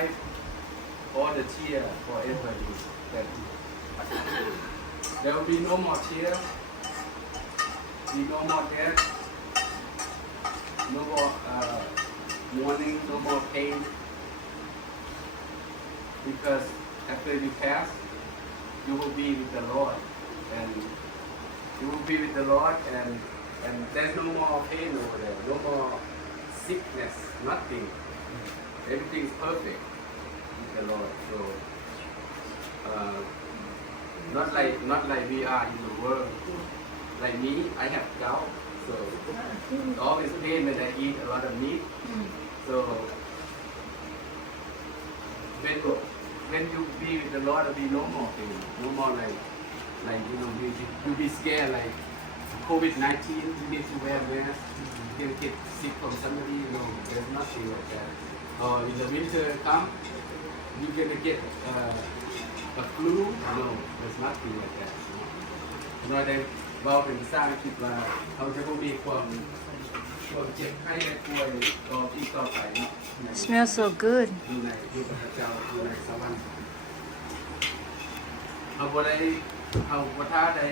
wipe all the tear for everybody. That there will be no more tear, be no more death, no more mourning, no more pain. Because after you pass, you will be with the Lord, and you will be with the Lord, and there's no more pain over there, no more sickness, nothing. Everything is perfect with the Lord. So, not like we are in the world. Like me, I have gout, so always pain when I eat a lot of meat. So, when you be with the Lord, there will be no more pain, no more like you be scared like COVID-19, you need to wear mask, you can get sick from somebody, no, there's nothing like that. Or in the winter come, you're going to get a flu, no, there's nothing like that. น้อยได้เว้าเป็นสร้างคิดว่าเขาจะบ่มีความเจ็บไข้ได้ป่วยต่อที่ต่อไป Smells so good. อยู่ในพระเจ้าอยู่ในสวรรค์เขาบ่ได้เขาบ่ท่าได้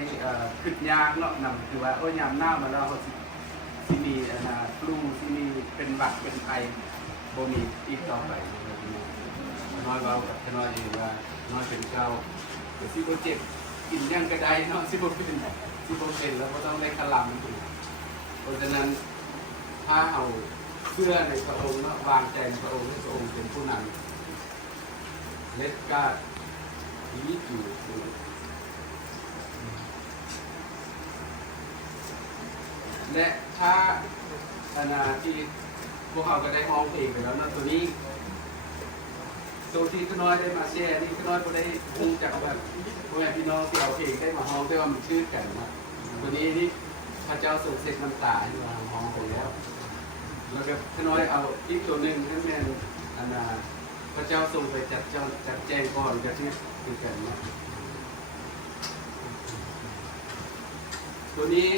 คิดยากเนาะนำคือว่าโอ้ยยามหน้ามาแล้วเขาสิมีฟลูสิมีเป็นหวัดเป็นไอบ่มีอีกต่อไปน้อยเว้ากับน้อยเองว่าน้อยเป็นเก่าก็สิบ่เจ็บกินยังก็ได้เนาะสิบ่เป็นแล้วบ่ต้องได้คลำเพราะฉะนั้นถ้าเอาเชื่อในพระองค์เนาะวางใจในพระองค์ให้พระองค์เป็นผู้นำ Let God lead you และถ้าที่พวกเราก็ได้ร้องเพลงไปแล้วเนาะตัวนี้ตัวที่ขน้อยได้มาแชร์นี่ขน้อยบ่ได้รู้จักแบบพ่อแม่พี่น้องที่เอาเพลงได้มาร้องแต่ว่ามันชื่อกันนะตัวนี้นี่พระเจ้าทรงเสด็จน้ำตาให้มาร้องไปแล้วแล้วก็ขน้อยเอาอีกตัวนึงนั่นแม่นพระเจ้าทรงไปจัดแจงก่อนก็ที่คือกันนะตัวนี้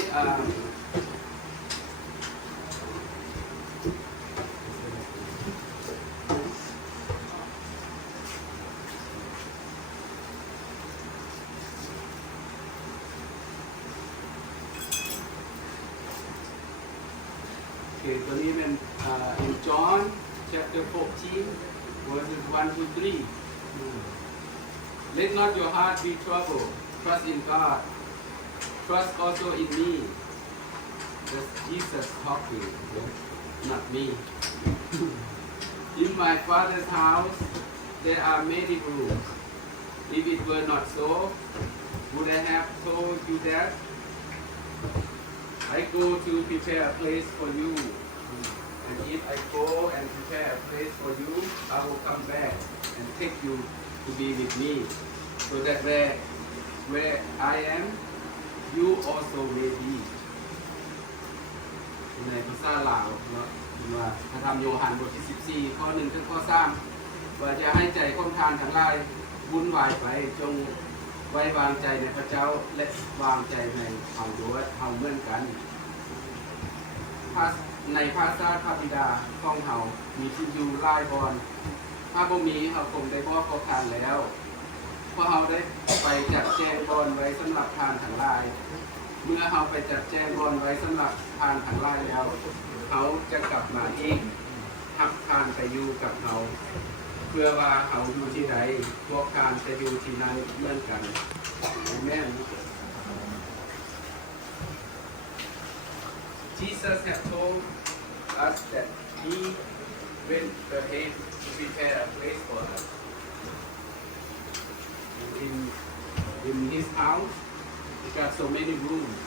ตัวนี้เป็น in John chapter 14 verses 1 to 3 Let not your heart be troubled. Trust in God. Trust also in me. That's Jesus talking, not me. In my Father's house there are many rooms. If it were not so, would I have told you that? I go to prepare a place for you. And if I go and prepare a place for you, I will come back and take you to be with me, so that where I am, you also may be. ในภาษาลาวเนาะว่าพระธรรมโยฮันบทที่14ข้อ1ถึงข้อ3ว่าจะให้ใจคนทานทั้งหลายวุ่นวายไปจงไว้วางใจในพระเจ้าและวางใจในเฮาด้วยเฮาเหมือนกันในภาษาพระบิดาของเฮามีที่อยู่หลายบอนถ้าบ่มีเฮาคงได้บอกเขาทานแล้วเพราะเฮาได้ไปจัดแจงบอนไว้สำหรับทานทั้งหลายเมื่อเฮาไปจัดแจงบอนไว้สำหรับทานทั้งหลายแล้วเขาจะกลับมาอีกทับทานไปอยู่กับเฮาเพื่อว่าเขาอยู่ที่ใดพวกทานจะอยู่ที่นั้นเหมือนกันอาเมน Jesus has told us that he went ahead to prepare a place for us. In his house, he got so many rooms.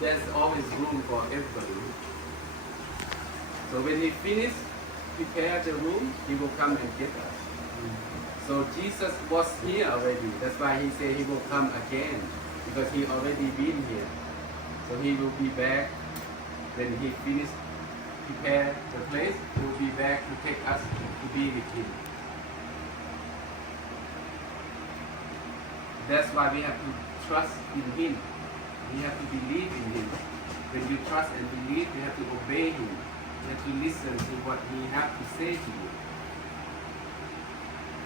There's always room for everybody. So when he finished prepare the room, he will come and get us. So Jesus was here already. That's why he said he will come again, because he already been here. So he will be back when he finished prepare the place. He will be back to take us to be with him. That's why we have to trust in him. We have to believe in him. When you trust and believe, you have to obey him. that you listen to what he have to say to you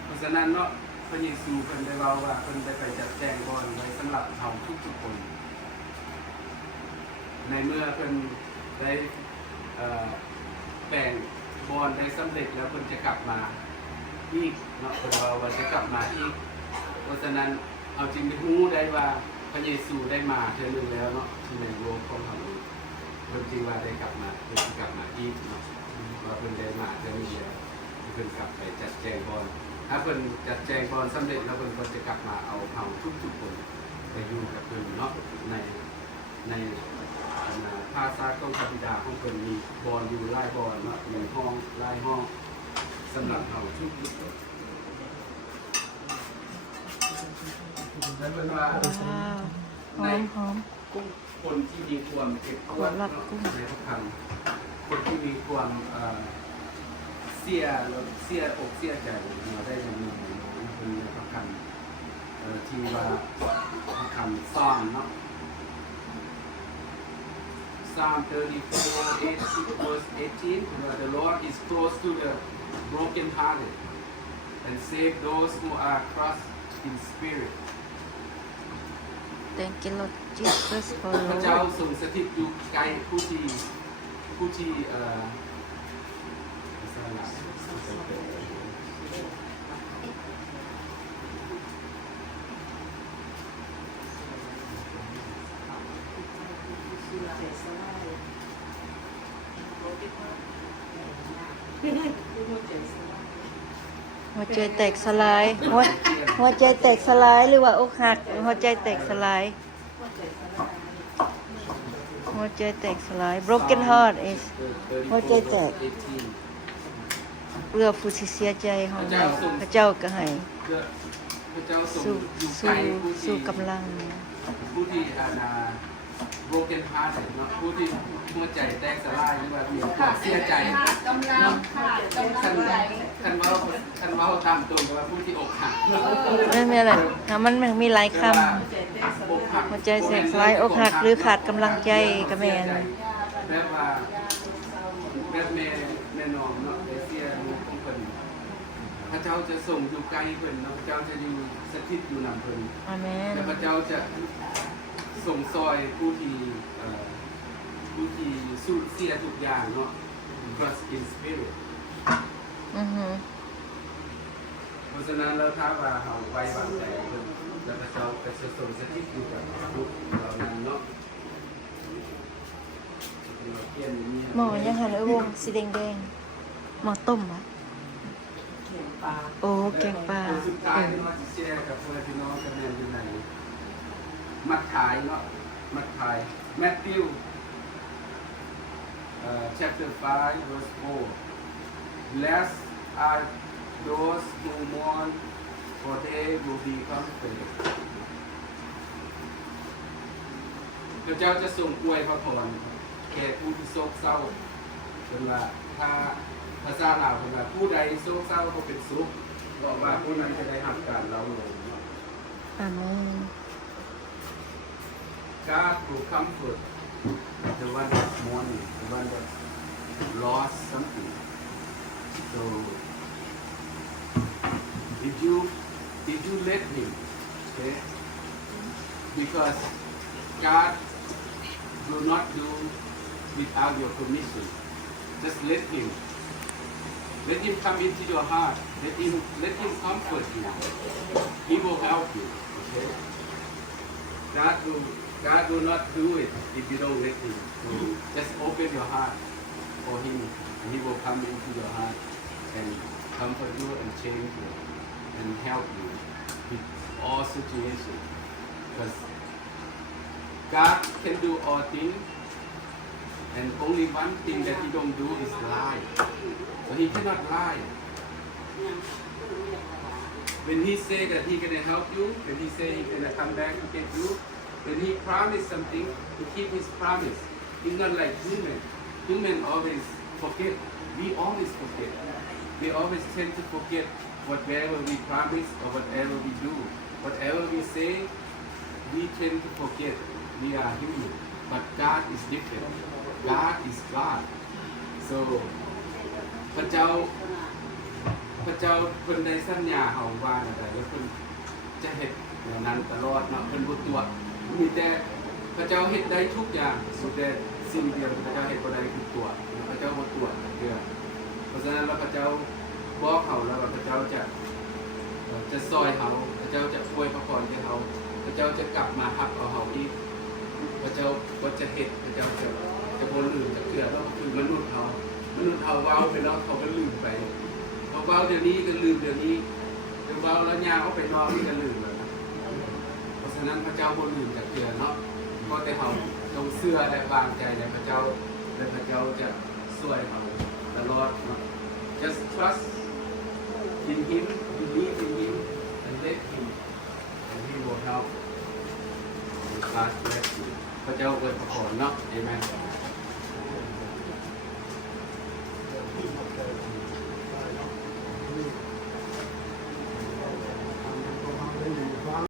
เพราะฉะนั้นเนาะพระเยซูเพิ่นได้เว้าว่าเพิ่นได้ไปจัดแจงบ่อนไว้สำหรับเฮาทุกๆคนในเมื่อเพิ่นได้แบ่งบอนได้สำเร็จแล้วเพิ่นจะกลับมาอีกเนาะเพิ่นว่าจะกลับมาอีกเพราะฉะนั้นเอาจริงได้รู้ได้ว่าพระเยซูได้มาเทื่อนึงแล้วเนาะที่ในโลกของเฮาเพิ่นจริงว่าได้กลับมาเพิ่นสิกลับมาอีกเนาะว่าเพิ่นได้มาเทื่อนึงแล้วเพิ่นกลับไปจัดแจงบอนถ้าเพิ่นจัดแจงบอนสำเร็จแล้วเพิ่นก็จะกลับมาเอาเฮาทุกๆคนไปอยู่กับเพิ่นเนาะในภาษาของพระบิดาของเพิ่นมีบอนอยู่หลายบอนเนาะมีห้องหลายห้องสำหรับเฮาทุกคนแล้วเพิ่นว่า ว้าวหอม คนที่มีความเจ็บปวดในพระคำคนที่มีความเสียอกเสียใจมาได้ยังมีคนในพระคำที่ว่าพระคำซ่อนเนาะ Psalm 34, verse 18, the Lord is close to the broken-hearted and save those who are crushed in spirit. Thank you Lord Jesus for พระเจ้า Lord ทรงสถิตอยู่ใกล้ผู้ที่หัวใจแตกสลายหัวใจแตกสลายหรือว่าอกหักหัวใจแตกสลายหัวใจแตกสลาย broken heart is หัวใจแตกเพื่อผู้ที่เสียใจเฮาให้พระเจ้าก็ให้ พระเจ้าทรงอยู่ใกล้ผู้ที่ สู้กำลัง broken heart เนาะผู้ที่หัวใจแตกสลายหรือว่ามีความเสียใจกำลังคันเว้าตามตรงว่าผู้ที่อกหัก นั่นแม่ล่ะมันมีหลายคำหัวใจแตกสลายอกหักหรือขาดกำลังใจก็แม่น แบบว่าแบบแม่น้องเนาะเสียลูกของเพิ่นพระเจ้าจะส่งอยู่ใกล้เพิ่นเนาะพระเจ้าจะอยู่สถิตอยู่นำเพิ่น อาเมน และพระเจ้าจะส่งซอยผู้ที่สูญเสียทุกอย่างเนาะ trust in spirit เพราะฉะนั้นแล้วถ้าว่าเฮาไว้วางใจเพิ่นแล้วพระเจ้าก็จะทรงสถิตอยู่กับทุกเหล่านั้นเนาะ หมอยังหันวงสีแดงๆหมอต้มอ่ะโอ้แกงปลา สุดท้ายที่มาแชร์กับพี่น้องกันแม่นอยู่ไหนมัดขายเนาะมัดขาย Matthew chapter 5 verse 4 Blessed are those who mourn for they will be comforted พระเจ้าจะทรงอวยพระพรแก่ผู้ที่โศกเศร้าเป็นว่าถ้าภาษาลาวเป็นว่าผู้ใดโศกเศร้าก็เป็นสุขบอกว่าผู้นั้นจะได้รับการเล้าลง อาเมน God will comfort the one that's mourning, the one that lost something. So if you let him, okay, because God will not do without your permission. Just let him. Let him come into your heart. Let him comfort you. He will help you. Okay. God will not do it if you don't let him. So just open your heart for him, and he will come into your heart and comfort you and change you and help you with all situations. Because God can do all things, and only one thing that he don't do is lie. So he cannot lie. When he say that he gonna help you, when he say he gonna come back to get you, when he promise something, he keep his promise. He's not like human. Human always forget. We always forget. We always tend to forget whatever we promise or whatever we do. Whatever we say, we tend to forget. We are human. But God is different. God is God. so พระเจ้าเพิ่นได้สัญญาเฮาว่าอะไรแล้วเพิ่นจะเฮ็ดอย่างนั้นตลอดเนาะเพิ่นบ่ตัวมีแต่พระเจ้าเฮ็ดได้ทุกอย่างสุดแต่สิ่งเดียวที่พระเจ้าเฮ็ดบ่ได้คือตัวพระเจ้าบ่ตัวเด้อเพราะฉะนั้นแล้วพระเจ้าบอกเฮาแล้วว่าพระเจ้าจะซอยเฮาพระเจ้าจะอวยพระพรให้เฮาพระเจ้าจะกลับมาฮักเอาเฮาอีกพระเจ้าบ่จะเฮ็ดพระเจ้าจะบ่ลืมจะเกลือแล้วคือมนุษย์เฮาเว้าไปแล้วเขาก็ลืมไปเขาเว้าเดี๋ยวนี้ก็ลืมเดี๋ยวนี้เดี๋ยวเว้าแล้วยามเอาไปนอนนี่ก็ลืมแล้วนะเพราะฉะนั้นพระเจ้าบ่ลืมจะเกลือเนาะเพราะแต่เฮาต้องเชื่อและวางใจในพระเจ้าและพระเจ้าจะช่วยเฮาตลอดเนาะ just trust in him believe in him and let him and he will help God bless you พระเจ้าอวยพรเนาะ amen